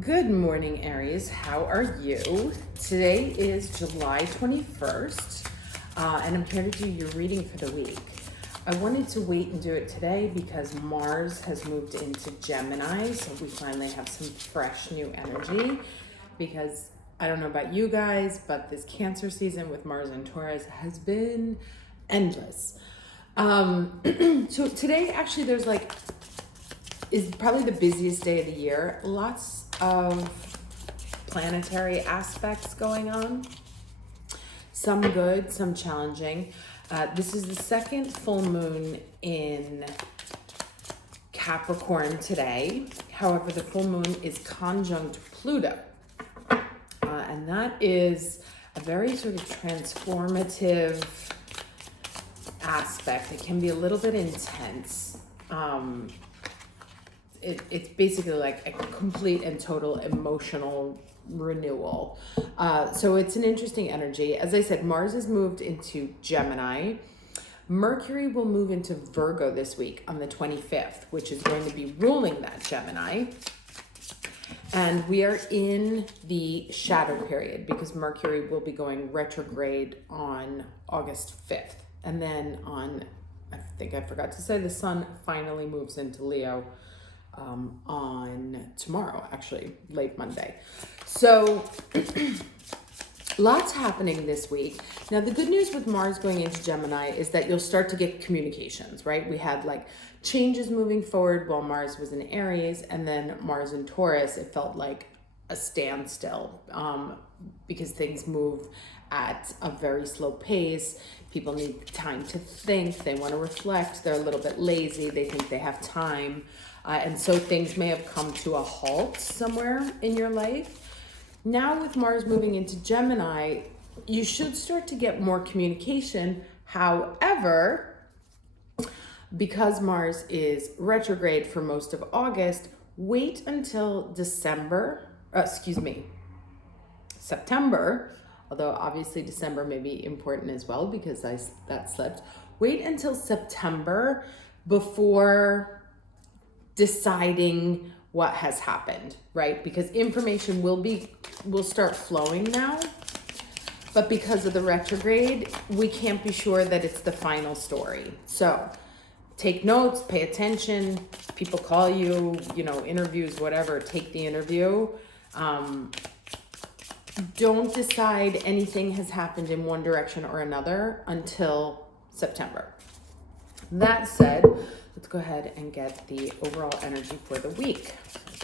Good morning, Aries. How are you? Today is July 21st, and I'm here to do your reading for the week. I wanted to wait and do it today because Mars has moved into Gemini, so we finally have some fresh new energy. Because I don't know about you guys, but this Cancer season with Mars and Taurus has been endless. So today, actually, is probably the busiest day of the year. Lots of planetary aspects going on. Some good, some challenging. This is the second full moon in Capricorn today. However, the full moon is conjunct Pluto. And that is a very sort of transformative aspect. It can be a little bit intense. It's basically like a complete and total emotional renewal. So it's an interesting energy. As I said, Mars has moved into Gemini. Mercury will move into Virgo this week on the 25th, which is going to be ruling that Gemini. And we are in the shadow period because Mercury will be going retrograde on August 5th. And then I think I forgot to say, the sun finally moves into Leo on tomorrow, actually, late Monday. So lots happening this week. Now, the good news with Mars going into Gemini is that you'll start to get communications, right? We had like changes moving forward while Mars was in Aries, and then Mars in Taurus, it felt like a standstill because things move at a very slow pace. People need time to think. They want to reflect. They're a little bit lazy. They think they have time. And so things may have come to a halt somewhere in your life. Now with Mars moving into Gemini, you should start to get more communication. However, because Mars is retrograde for most of August, wait until September, although obviously December may be important as well because that slipped. Wait until September before deciding what has happened, right? Because information will start flowing now, but because of the retrograde, we can't be sure that it's the final story. So take notes, pay attention. People call you, interviews, whatever, take the interview. Don't decide anything has happened in one direction or another until September. That said, let's go ahead and get the overall energy for the week.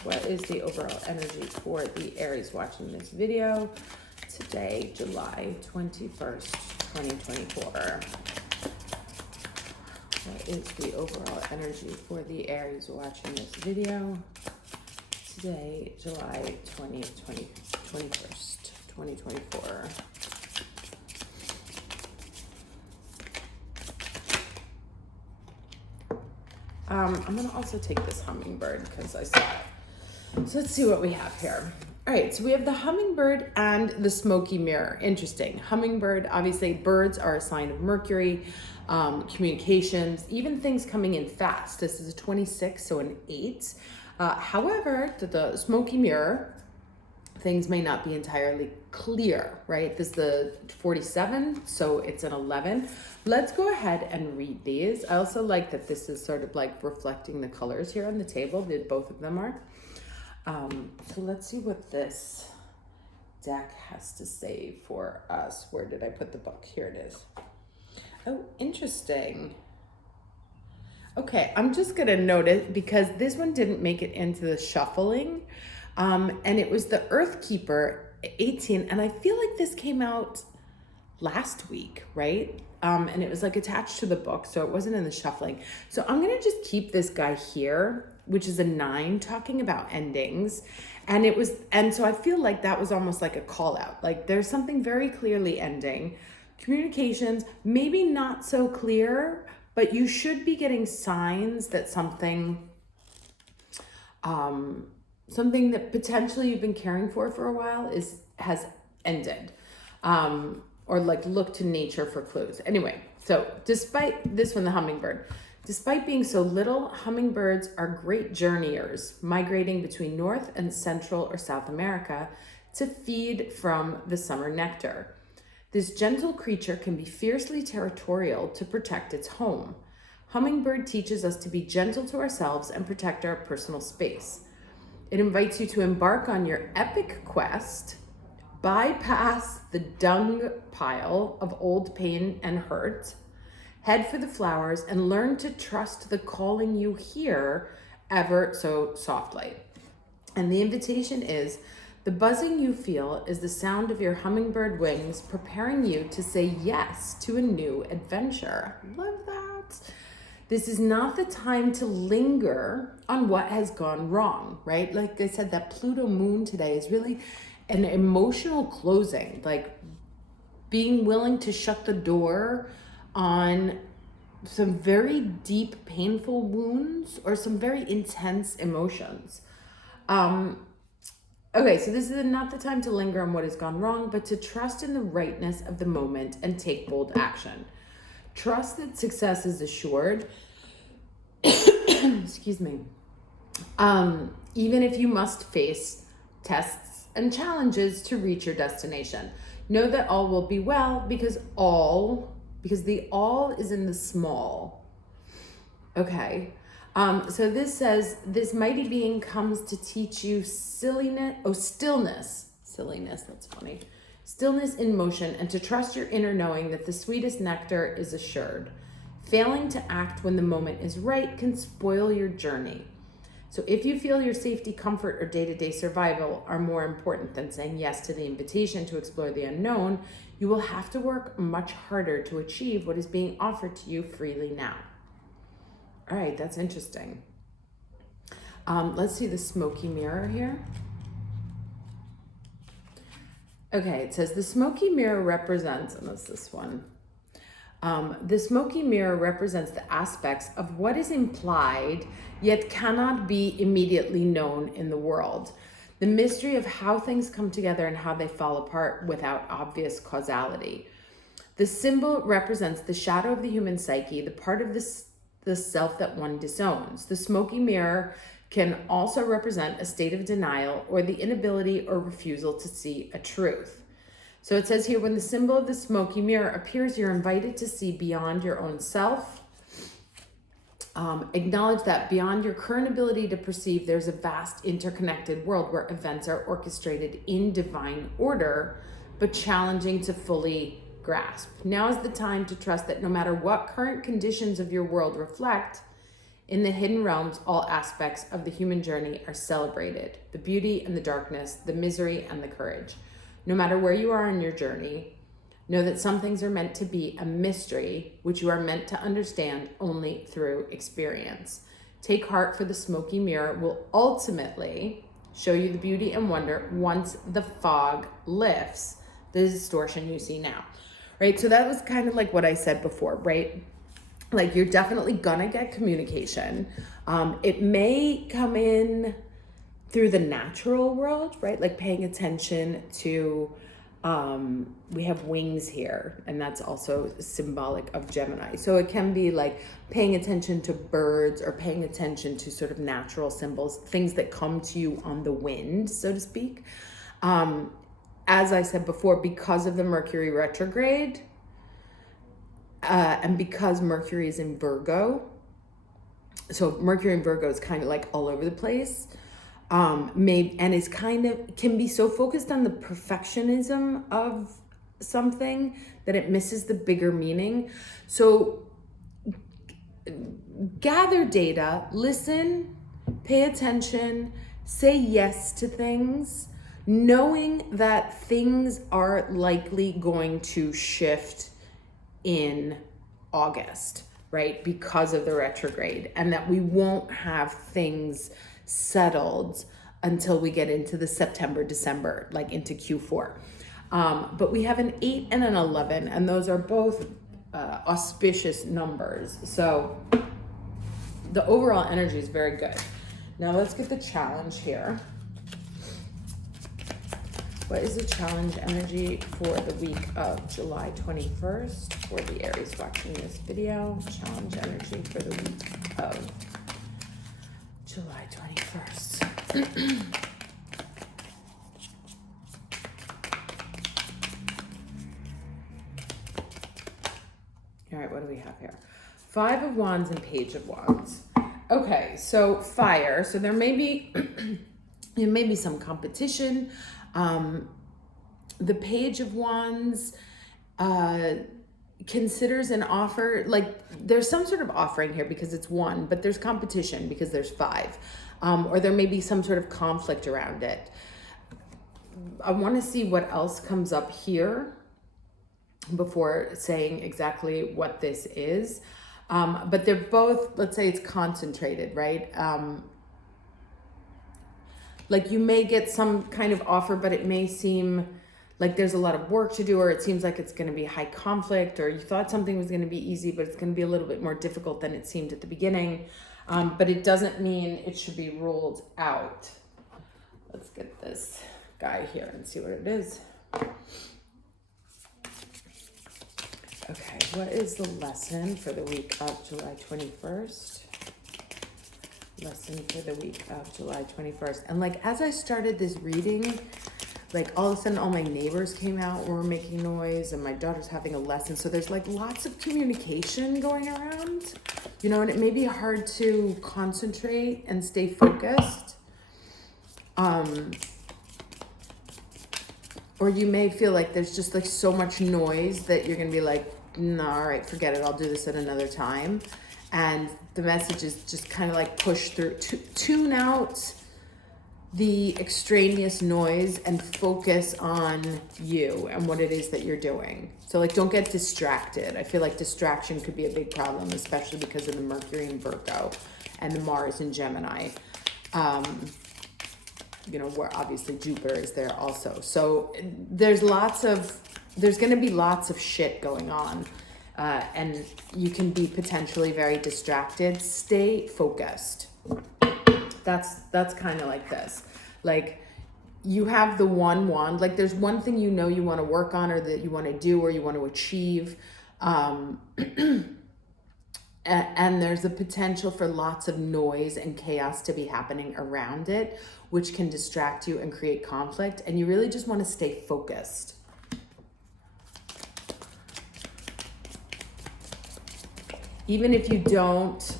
What is the overall energy for the Aries watching this video today, July 21st, 2024? What is the overall energy for the Aries watching this video today, July 21st, 2024? I'm going to also take this hummingbird because I saw it. So let's see what we have here. All right, so we have the hummingbird and the smoky mirror. Interesting. Hummingbird, obviously, birds are a sign of Mercury, communications, even things coming in fast. This is a 26, so an 8. However, the smoky mirror, things may not be entirely clear, right? This is the 47, so it's an 11. Let's go ahead and read these. I also like that this is sort of like reflecting the colors here on the table. Both of them are. So let's see what this deck has to say for us. Where did I put the book? Here it is. Oh, interesting. Okay, I'm just gonna note it because this one didn't make it into the shuffling. And it was the Earthkeeper 18, and I feel like this came out last week, right? And it was like attached to the book, so it wasn't in the shuffling. So I'm gonna just keep this guy here, which is a 9, talking about endings. And so I feel like that was almost like a call out. Like there's something very clearly ending. Communications, maybe not so clear, but you should be getting signs that something that potentially you've been caring for a while has ended, or like look to nature for clues. Anyway, so despite this one, the hummingbird, Despite being so little, hummingbirds are great journeyers, migrating between North and Central or South America to feed from the summer nectar. This gentle creature can be fiercely territorial to protect its home. Hummingbird teaches us to be gentle to ourselves and protect our personal space. It invites you to embark on your epic quest, bypass the dung pile of old pain and hurt, head for the flowers, and learn to trust the calling you hear ever so softly. And the invitation is, the buzzing you feel is the sound of your hummingbird wings preparing you to say yes to a new adventure. Love that. This is not the time to linger on what has gone wrong, right? Like I said, that Pluto moon today is really an emotional closing, like being willing to shut the door on some very deep, painful wounds or some very intense emotions. Okay, so this is not the time to linger on what has gone wrong, but to trust in the rightness of the moment and take bold action. Trust that success is assured. Excuse me. Even if you must face tests and challenges to reach your destination. Know that all will be well because the all is in the small. Okay. So this says, this mighty being comes to teach you stillness, that's funny. Stillness in motion, and to trust your inner knowing that the sweetest nectar is assured. Failing to act when the moment is right can spoil your journey. So if you feel your safety, comfort, or day-to-day survival are more important than saying yes to the invitation to explore the unknown, you will have to work much harder to achieve what is being offered to you freely now. All right, that's interesting. Let's see the smoky mirror here. Okay, it says the smoky mirror represents, and that's this one. The smoky mirror represents the aspects of what is implied yet cannot be immediately known in the world. The mystery of how things come together and how they fall apart without obvious causality. The symbol represents the shadow of the human psyche, the part of the self that one disowns. The smoky mirror can also represent a state of denial or the inability or refusal to see a truth. So it says here, when the symbol of the smoky mirror appears, you're invited to see beyond your own self. Acknowledge that beyond your current ability to perceive, there's a vast interconnected world where events are orchestrated in divine order, but challenging to fully grasp. Now is the time to trust that no matter what current conditions of your world reflect, in the hidden realms, all aspects of the human journey are celebrated. The beauty and the darkness, the misery and the courage. No matter where you are on your journey, know that some things are meant to be a mystery, which you are meant to understand only through experience. Take heart, for the smoky mirror will ultimately show you the beauty and wonder once the fog lifts the distortion you see now. Right? So that was kind of like what I said before, right? Like, you're definitely gonna get communication. It may come in through the natural world, right? Like paying attention to, we have wings here, and that's also symbolic of Gemini. So it can be like paying attention to birds or paying attention to sort of natural symbols, things that come to you on the wind, so to speak. As I said before, because of the Mercury retrograde, and because Mercury is in Virgo, so Mercury in Virgo is kind of like all over the place. And is kind of, can be so focused on the perfectionism of something that it misses the bigger meaning. So gather data, listen, pay attention, say yes to things, knowing that things are likely going to shift in August, right? Because of the retrograde, and that we won't have things settled until we get into the September, December, like into Q4. But we have an 8 and an 11, and those are both auspicious numbers. So the overall energy is very good. Now let's get the challenge here. What is the challenge energy for the week of July 21st for the Aries watching this video? Challenge energy for the week of July 21st. All right, what do we have here? Five of Wands and Page of Wands. Okay, so fire. So there may be there may be some competition. The Page of Wands considers an offer, like there's some sort of offering here because it's one, but there's competition because there's five. Or there may be some sort of conflict around it. I want to see what else comes up here before saying exactly what this is. But they're both, let's say it's concentrated, right? Like you may get some kind of offer, but it may seem like there's a lot of work to do, or it seems like it's going to be high conflict, or you thought something was going to be easy, but it's going to be a little bit more difficult than it seemed at the beginning. But it doesn't mean it should be ruled out. Let's get this guy here and see what it is. Okay, what is the lesson for the week of July 21st? Lesson for the week of July 21st. And like, as I started this reading, like all of a sudden all my neighbors came out, were making noise, and my daughter's having a lesson. So there's like lots of communication going around, you know, and it may be hard to concentrate and stay focused. Or you may feel like there's just like so much noise that you're gonna be like, no, all right, forget it. I'll do this at another time. And the message is just kind of like push through, tune out the extraneous noise and focus on you and what it is that you're doing. So like, don't get distracted. I feel like distraction could be a big problem, especially because of the Mercury in Virgo and the Mars in Gemini. You know, where obviously Jupiter is there also. So there's going to be lots of shit going on. And you can be potentially very distracted. Stay focused. That's kind of like this. Like you have the one wand, like there's one thing you know you want to work on, or that you want to do, or you want to achieve. And there's the potential for lots of noise and chaos to be happening around it, which can distract you and create conflict. And you really just want to stay focused. Even if you don't,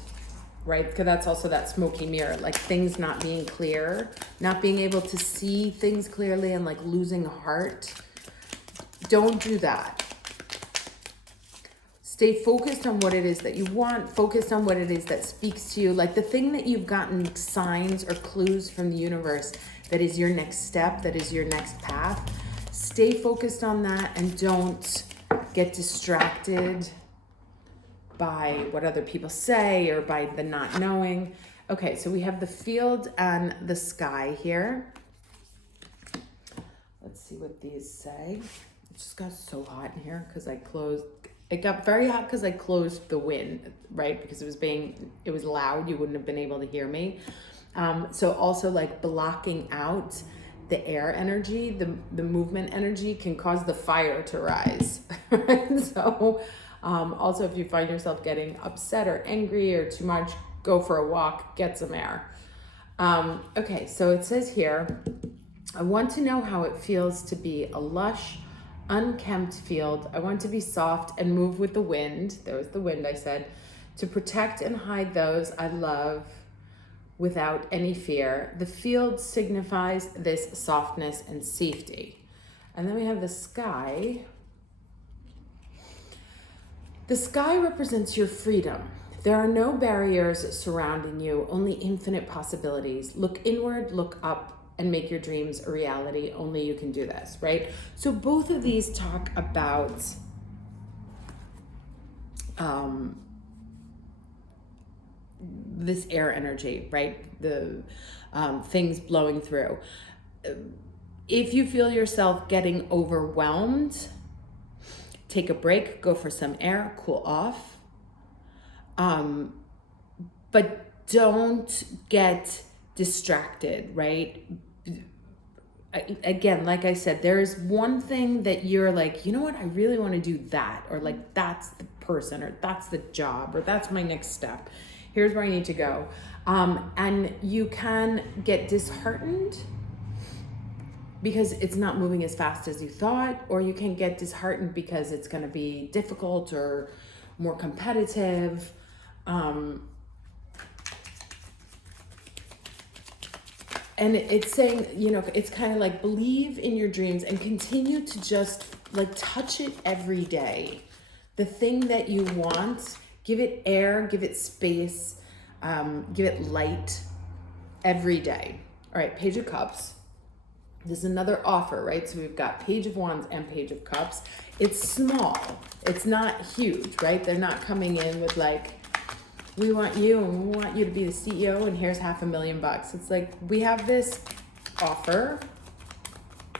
right? Because that's also that smoky mirror, like things not being clear, not being able to see things clearly, and like losing heart. Don't do that. Stay focused on what it is that you want, focused on what it is that speaks to you, like the thing that you've gotten signs or clues from the universe that is your next step, that is your next path. Stay focused on that and don't get distracted by what other people say or by the not knowing. Okay, so we have the field and the sky here. Let's see what these say. It just got so hot in here because it got very hot because I closed the wind, right? Because it was loud. You wouldn't have been able to hear me. So also like blocking out the air energy, the movement energy can cause the fire to rise. Right? So also if you find yourself getting upset or angry or too much, go for a walk, get some air. Okay, so it says here, I want to know how it feels to be a lush, unkempt field. I want to be soft and move with the wind. There was the wind, I said. To protect and hide those I love without any fear. The field signifies this softness and safety. And then we have the sky. The sky represents your freedom. There are no barriers surrounding you, only infinite possibilities. Look inward, look up, and make your dreams a reality. Only you can do this, right? So both of these talk about this air energy, right? The things blowing through. If you feel yourself getting overwhelmed, take a break, go for some air, cool off. But don't get distracted, right? again, like I said, there's one thing that you're like, you know what, I really want to do that, or like that's the person, or that's the job, or that's my next step. Here's where I need to go. And you can get disheartened because it's not moving as fast as you thought, or you can get disheartened because it's going to be difficult or more competitive. And it's saying, you know, it's kind of like believe in your dreams and continue to just like touch it every day. The thing that you want, give it air, give it space, give it light every day. All right, Page of Cups. This is another offer, right? So we've got Page of Wands and Page of Cups. It's small. It's not huge, right? They're not coming in with like, we want you and we want you to be the CEO and here's $500,000. It's like, we have this offer.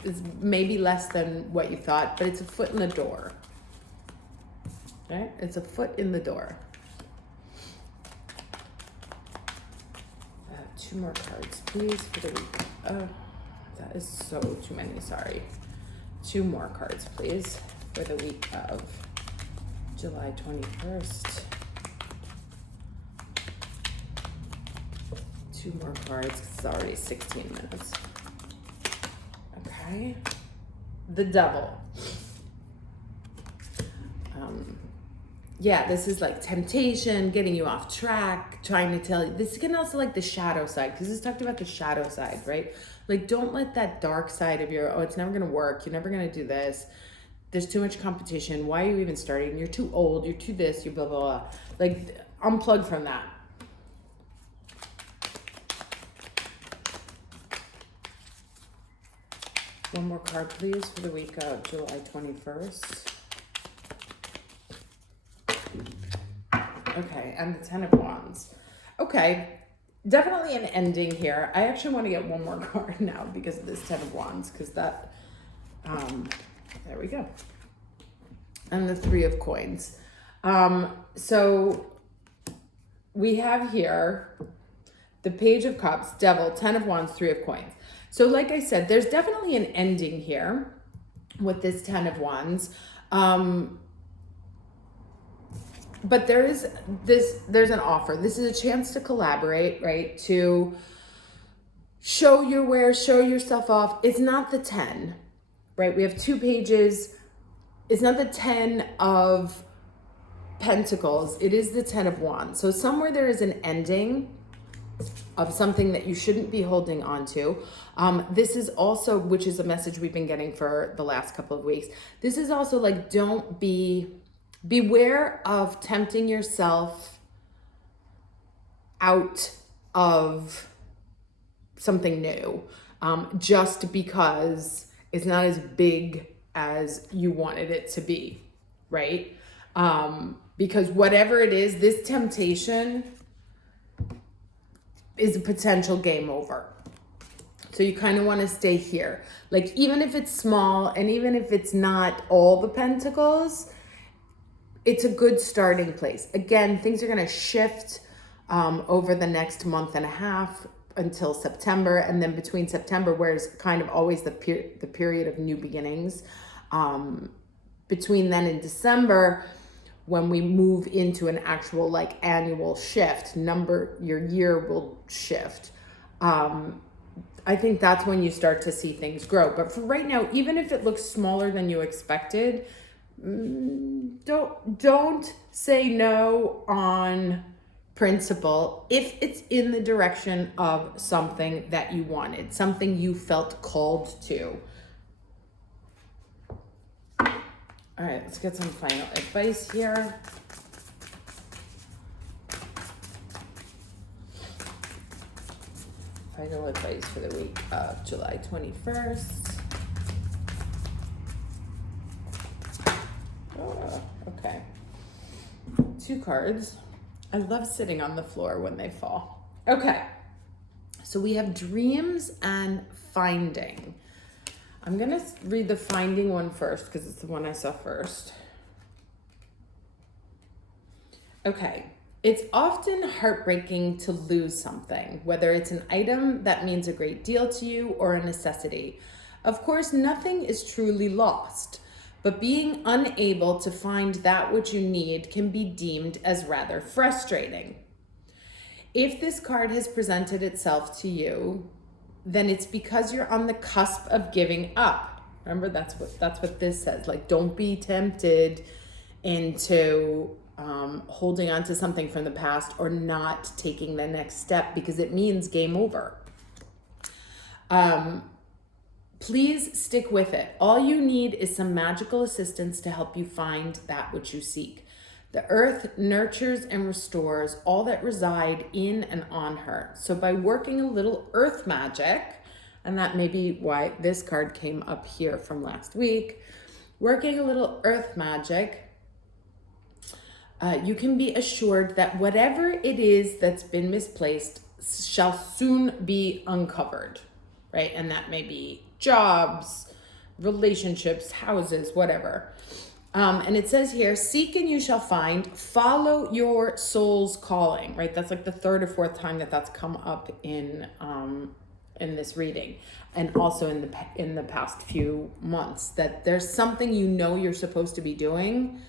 It's maybe less than what you thought, but it's a foot in the door. Right? It's a foot in the door. 2 more cards, please, for the week. Oh, that is so too many, sorry. 2 more cards, please, for the week of July 21st. 2 more cards, because it's already 16 minutes. Okay. The Devil. Yeah, this is like temptation, getting you off track, trying to tell you. This can also like the shadow side, because this talked about the shadow side, right? Like, don't let that dark side of your, oh, it's never going to work. You're never going to do this. There's too much competition. Why are you even starting? You're too old. You're too this. You're blah, blah, blah. Like, unplug from that. One more card, please, for the week of July 21st. Okay, and the 10 of Wands. Okay, definitely an ending here. I actually want to get one more card now because of this 10 of Wands, because that, there we go. And the 3 of Coins. So we have here the Page of Cups, Devil, 10 of Wands, 3 of Coins. So like I said, there's definitely an ending here with this 10 of Wands. But there's an offer. This is a chance to collaborate, right? To show your wares, show yourself off. It's not the 10, right? We have 2 pages. It's not the 10 of Pentacles. It is the 10 of Wands. So somewhere there is an ending of something that you shouldn't be holding on to. This is also, which is a message we've been getting for the last couple of weeks. This is also like, beware of tempting yourself out of something new, just because it's not as big as you wanted it to be, right? Because whatever it is, this temptation is a potential game over. So you kind of want to stay here. Like, even if it's small and even if it's not all the Pentacles, it's a good starting place. Again, things are going to shift over the next month and a half until September. And then between September, where is kind of always the period of new beginnings. Between then and December, when we move into an actual like annual shift, your year will shift. I think that's when you start to see things grow. But for right now, even if it looks smaller than you expected, don't say no on principle if it's in the direction of something that you wanted, something you felt called to. All right, let's get some final advice here. Final advice for the week of July 21st. Oh, okay. 2 cards. I love sitting on the floor when they fall. Okay. So we have dreams and finding. I'm going to read the finding one first because it's the one I saw first. Okay. It's often heartbreaking to lose something, whether it's an item that means a great deal to you or a necessity. Of course, nothing is truly lost, but being unable to find that which you need can be deemed as rather frustrating. If this card has presented itself to you, then it's because you're on the cusp of giving up. Remember, that's what this says. Like, don't be tempted into holding on to something from the past or not taking the next step, because it means game over. Please stick with it. All you need is some magical assistance to help you find that which you seek. The earth nurtures and restores all that reside in and on her. So by working a little earth magic, and that may be why this card came up here from last week, working a little earth magic, you can be assured that whatever it is that's been misplaced shall soon be uncovered, right? And that may be jobs, relationships, houses, whatever. And it says here, seek and you shall find, follow your soul's calling, right? That's like the third or fourth time that that's come up in this reading. And also in the past few months, that there's something you know you're supposed to be doing.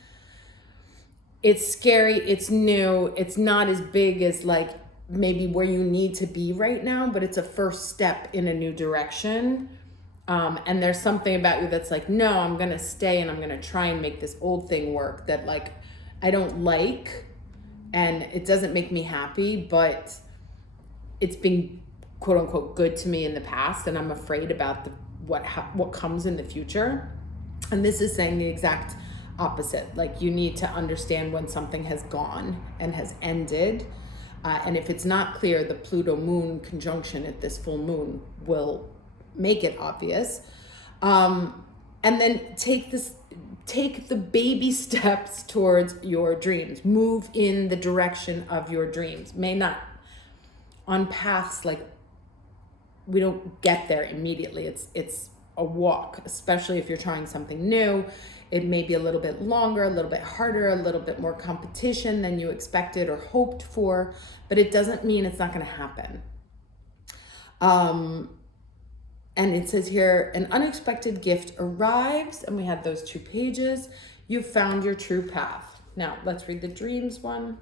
It's scary, it's new, it's not as big as like maybe where you need to be right now, but it's a first step in a new direction. And there's something about you that's like, no, I'm gonna stay and I'm gonna try and make this old thing work that like I don't like and it doesn't make me happy, but it's been quote unquote good to me in the past, and I'm afraid about what comes in the future. And this is saying the exact opposite. Like, you need to understand when something has gone and has ended. And if it's not clear, the Pluto moon conjunction at this full moon will make it obvious. And then take the baby steps towards your dreams. Move in the direction of your dreams. May not on paths like we don't get there immediately. It's a walk, especially if you're trying something new. It may be a little bit longer, a little bit harder, a little bit more competition than you expected or hoped for, but it doesn't mean it's not going to happen. And it says here, an unexpected gift arrives, and we have those 2 pages. You've found your true path. Now, let's read the dreams one.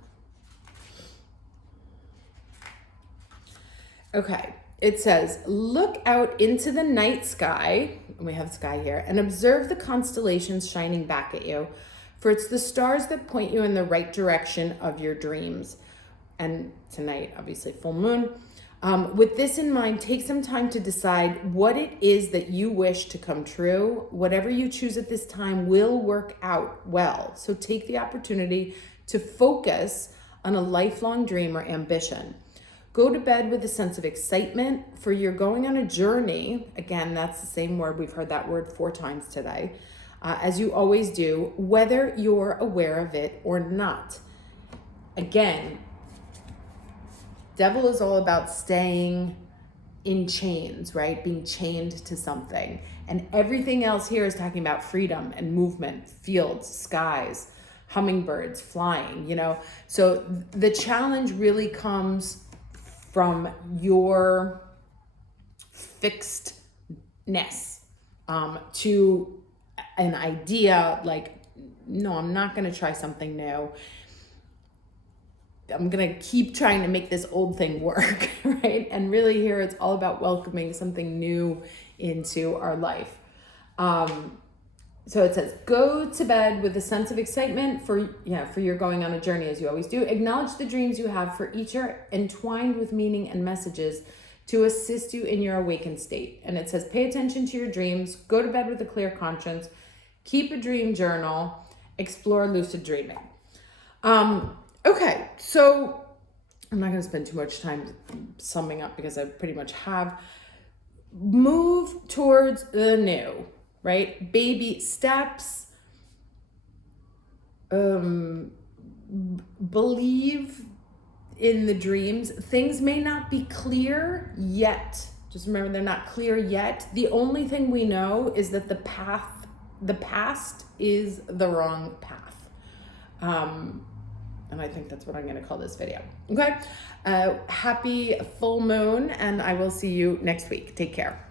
Okay, it says, look out into the night sky, and we have sky here, and observe the constellations shining back at you, for it's the stars that point you in the right direction of your dreams. And tonight, obviously, full moon. With this in mind, take some time to decide what it is that you wish to come true. Whatever you choose at this time will work out well. So take the opportunity to focus on a lifelong dream or ambition. Go to bed with a sense of excitement, for you're going on a journey. Again, that's the same word. We've heard that word 4 times today. As you always do, whether you're aware of it or not. Again, devil is all about staying in chains, right? Being chained to something. And everything else here is talking about freedom and movement, fields, skies, hummingbirds, flying, you know? So the challenge really comes from your fixedness to an idea like, no, I'm not going to try something new. I'm going to keep trying to make this old thing work, right? And really here it's all about welcoming something new into our life. So it says, go to bed with a sense of excitement for you're going on a journey, as you always do. Acknowledge the dreams you have, for each are entwined with meaning and messages to assist you in your awakened state. And it says, pay attention to your dreams, go to bed with a clear conscience, keep a dream journal, explore lucid dreaming. Okay, so I'm not going to spend too much time summing up because I pretty much have. Move towards the new, right? Baby steps. Believe in the dreams. Things may not be clear yet. Just remember, they're not clear yet. The only thing we know is that the past is the wrong path. And I think that's what I'm going to call this video. Okay. Happy full moon, and I will see you next week. Take care.